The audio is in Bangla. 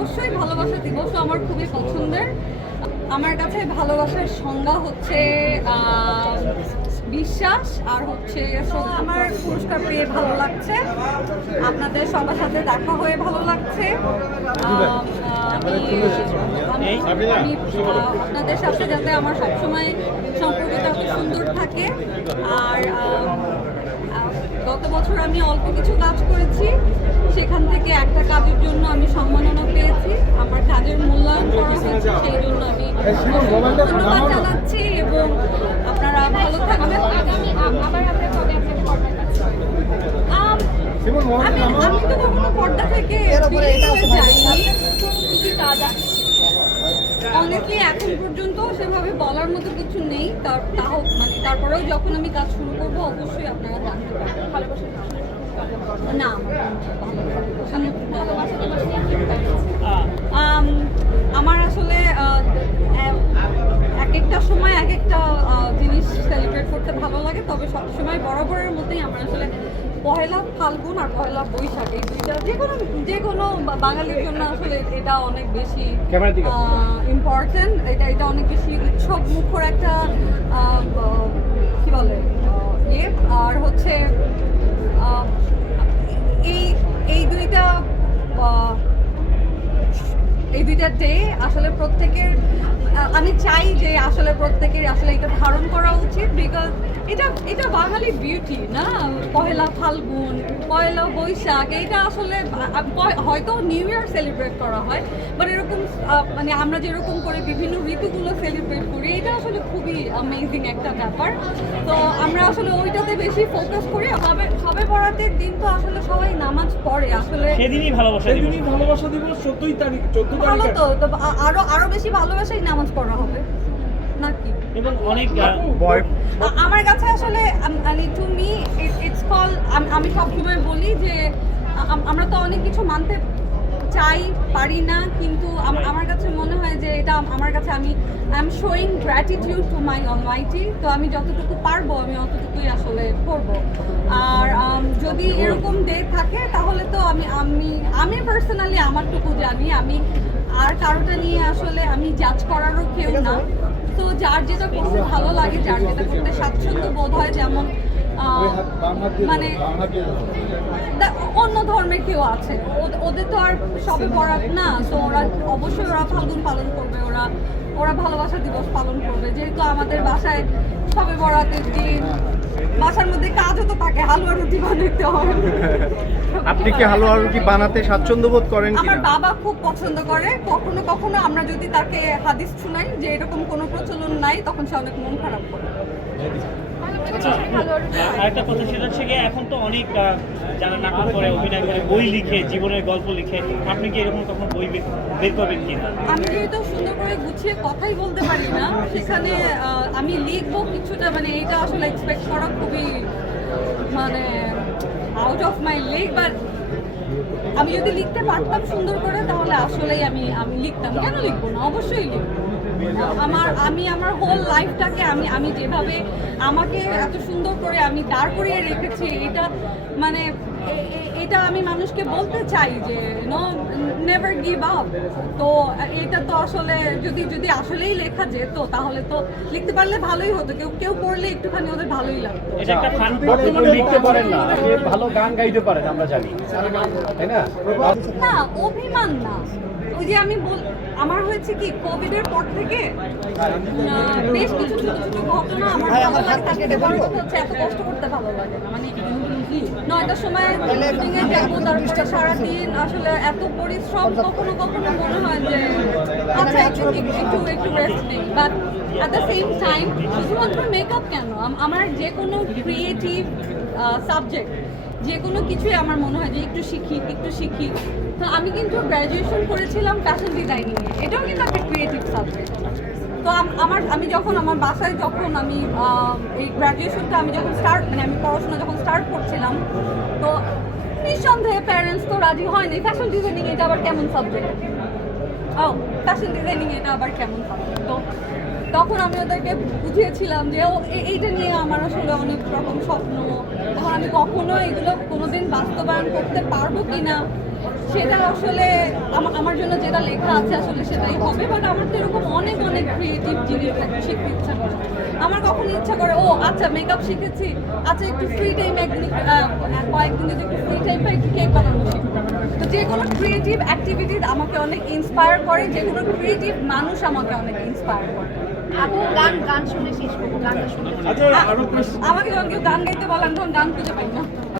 অবশ্যই ভালোবাসা দিবস আমার খুবই পছন্দের। আমার কাছে ভালোবাসার সংজ্ঞা হচ্ছে বিশ্বাস আর হচ্ছে আমার পুরস্কার পেয়ে ভালো লাগছে। আপনাদের সবার সাথে দেখা হয়ে ভালো লাগছে। আমি আপনাদের সাথে যাতে আমার সবসময় সম্পর্কটা খুব সুন্দর থাকে। আর গত বছর আমি অল্প কিছু কাজ করেছি। সেখান থেকে একটা কাজের জন্য আমি সম্মাননা পেয়েছি। আমার কাজের মূল্যায়ন করা হয়েছে সেই জন্য আমি ধন্যবাদ জানাচ্ছি এবং আপনারা ভালো থাকবেন। আগামী আ- আবার আমরা কবে আপনাকে পর্দায় আমি তো কখনো পর্দা থেকে যাইনি। কি কাজ আছে? অনেকলি এখন পর্যন্ত সেভাবে বলার মতো কিছু নেই। তার তাও মানে তারপরেও যখন আমি কাজ শুরু করব, অবশ্যই আপনারা জানতে পারবেন। ভালোবাসা না, আমার আসলে এক একটা সময় এক একটা জিনিস সেলিব্রেট করতে ভালো লাগে, তবে সবসময় বরাবরের মধ্যেই আমার আসলে পহেলা ফাল্গুন আর পয়লা বৈশাখ এই দুইটা যে কোনো যে কোনো বাঙালির জন্য আসলে এটা অনেক বেশি ইম্পর্টেন্ট এটা এটা অনেক বেশি উৎসব মুখর একটা আহ, ব- কি বলে আহ, ইয়ে আর হচ্ছে আহ, এই এই দুইটা আহ, দুইটা ডে আসলে প্রত্যেকের আমি চাই যে আসলে প্রত্যেকের আসলে এটা ধারণ করা উচিত বিকজ এটা এটা বাঙালি বিউটি না? পহেলা ফাল্গুন, পয়লা বৈশাখ, এইটা আসলে হয়তো নিউ ইয়ার সেলিব্রেট করা হয় বাট এরকম মানে আমরা যেরকম করে বিভিন্ন ঋতুগুলো সেলিব্রেট করি এটা আসলে খুবই অ্যামেজিং একটা ব্যাপার। তো আমরা আসলে ওইটাতে বেশি ফোকাস করি। হবে সবে বরাতের দিন তো আসলে সবাই নামাজ পড়ে। আসলে সেদিনই ভালোবাসা দিবস। সেদিনই ভালোবাসা দিবস চোদ্দই তারিখ চোদ্দ ভালো তারিখ তো তো আ- আরও আরও বেশি ভালোবাসাই নামাজ পড়া হবে। নাকি? এবং অনেক বয় আমার কাছে আসলে আম- মানে টু মি ইটস কল আমি সবসময় বলি যে আমরা তো অনেক কিছু মানতে চাই পারি না কিন্তু আমার কাছে মনে হয় যে এটা আমার কাছে আমি I am showing gratitude to my almighty তো আমি যতটুকু পারব আমি অতটুকুই আসলে করব। আর যদি এরকম ডে থাকে তাহলে তো আমি আমি আমি পার্সোনালি আমারটুকু জানি আমি আর কারোটা নিয়ে আসলে আমি জাজ করারও কেউ না। তো যার যেটা করতে ভালো লাগে যার যেটা করতে স্বাচ্ছন্দ্য বোধ হয় যেমন মানে অন্য ধর্মের কেউ আছে? ওদ- ওদের তো আর সবে বরাত না তো ওরা অবশ্যই ওরা ফাল্গুন পালন করবে ওরা ওরা ভালোবাসা দিবস পালন করবে। যেহেতু আমাদের বাসায় সবে বরাতের দিন বাসার মধ্যে কাজও তো থাকে হালুয়া রুটি বানাতে হয় আপনি কি হালুয়া রুটি বানাতে স্বাচ্ছন্দ্য বোধ করেন আমার বাবা খুব পছন্দ করে। কখনো কখনো আমরা যদি তাকে হাদিস শুনাই যে এরকম কোনো প্রচলন নাই তখন সে অনেক মন খারাপ করে। আরেকটা কথা সেটা হচ্ছে গিয়ে এখন তো অনেক যারা নাটক করে অভিনয় করে বই লিখে জীবনের গল্প লিখে আপনি কি এরকম কখন বই বের করবেন কিনা? আমি যেহেতু সুন্দর করে গুছিয়ে কথাই বলতে পারি না সেখানে আমি লিখব কিছুটা মানে এটা আসলে এক্সপেক্ট করা খুবই মানে out of my league but আমি যদি লিখতে পারতাম সুন্দর করে, তাহলে আসলেই আমি আমি লিখতাম। কেন লিখব না? অবশ্যই লিখব। আমার, আমি, আমার হোল লাইফটাকে আমি আমি যেভাবে আমাকে এত সুন্দর করে আমি দাঁড় করিয়ে রেখেছি, এটা মানে এটা আমি মানুষকে বলতে চাই যে নো নেভার গিভ আপ তো এটা তো আসলে যদি যদি আসলেই লেখা যেত তাহলে তো লিখতে পারলে ভালোই হতো। কেউ কেউ পড়লে একটুখানি ওদের ভালোই লাগতো। এটা একটা ফান বর্তমানে লিখতে পারেন না। আপনি ভালো গান গাইতে পারেন আমরা জানি। তাই না? না অভিমান না। ওই যে আমি বল আমার হয়েছে কি কোভিডের পর থেকে বেশ কিছু ছোট ছোট ঘটনা আমার ভালো লাগে থাকতে হচ্ছে এত কষ্ট করতে ভালো লাগে না। মানে নয়টার সময় যাব তারপরে সারাদিন আসলে এত পরিশ্রম কখনো কখনো মনে হয় যে আচ্ছা একটু একটু একটু একটু রেস্ট নিই। But at the same time শুধুমাত্র মেকআপ কেন? আমার যে কোনো ক্রিয়েটিভ সাবজেক্ট যে কোনো কিছুই আমার মনে হয় যে একটু শিখি একটু শিখি। তো আমি কিন্তু গ্র্যাজুয়েশন করেছিলাম ফ্যাশন ডিজাইনিং এটাও কিন্তু একটা ক্রিয়েটিভ সাবজেক্ট তো আমার, আমি যখন, আমার বাসায় যখন আমি এই গ্র্যাজুয়েশনটা আমি যখন স্টার্ট মানে আমি পড়াশোনা যখন স্টার্ট করছিলাম, তো নিঃসন্দেহে প্যারেন্টস তো রাজি হয়নি। ফ্যাশন ডিজাইনিং এটা আবার কেমন সাবজেক্ট ও ফ্যাশন ডিজাইনিং এটা আবার কেমন সাবজেক্ট তো তখন আমি ওদেরকে বুঝিয়েছিলাম যে, ও এইটা নিয়ে আমার আসলে অনেক রকম স্বপ্ন। আমি কখনো এগুলো কোনোদিন বাস্তবায়ন করতে পারব কি না সেটা আসলে আমা- আমার জন্য যেটা লেখা আছে আসলে সেটাই হবে বাট আমার তো এরকম অনেক অনেক ক্রিয়েটিভ জিনিস শিখতে ইচ্ছা করে। আমার কখন ইচ্ছা করে ও আচ্ছা মেকআপ শিখেছি। আচ্ছা একটু ফ্রি টাইম একদিন কয়েকদিন যদি একটু ফ্রি টাইম পাই একটু কেক বানানো তো যে কোনো ক্রিয়েটিভ অ্যাক্টিভিটি আমাকে অনেক ইন্সপায়ার করে যে কোনো ক্রিয়েটিভ মানুষ আমাকে অনেক ইন্সপায়ার করে। গান গান শুনে শেষ করব গানটা শুনতে আমাকে যখন কেউ গান গাইতে বলেন তখন গান খুঁজে পাই না।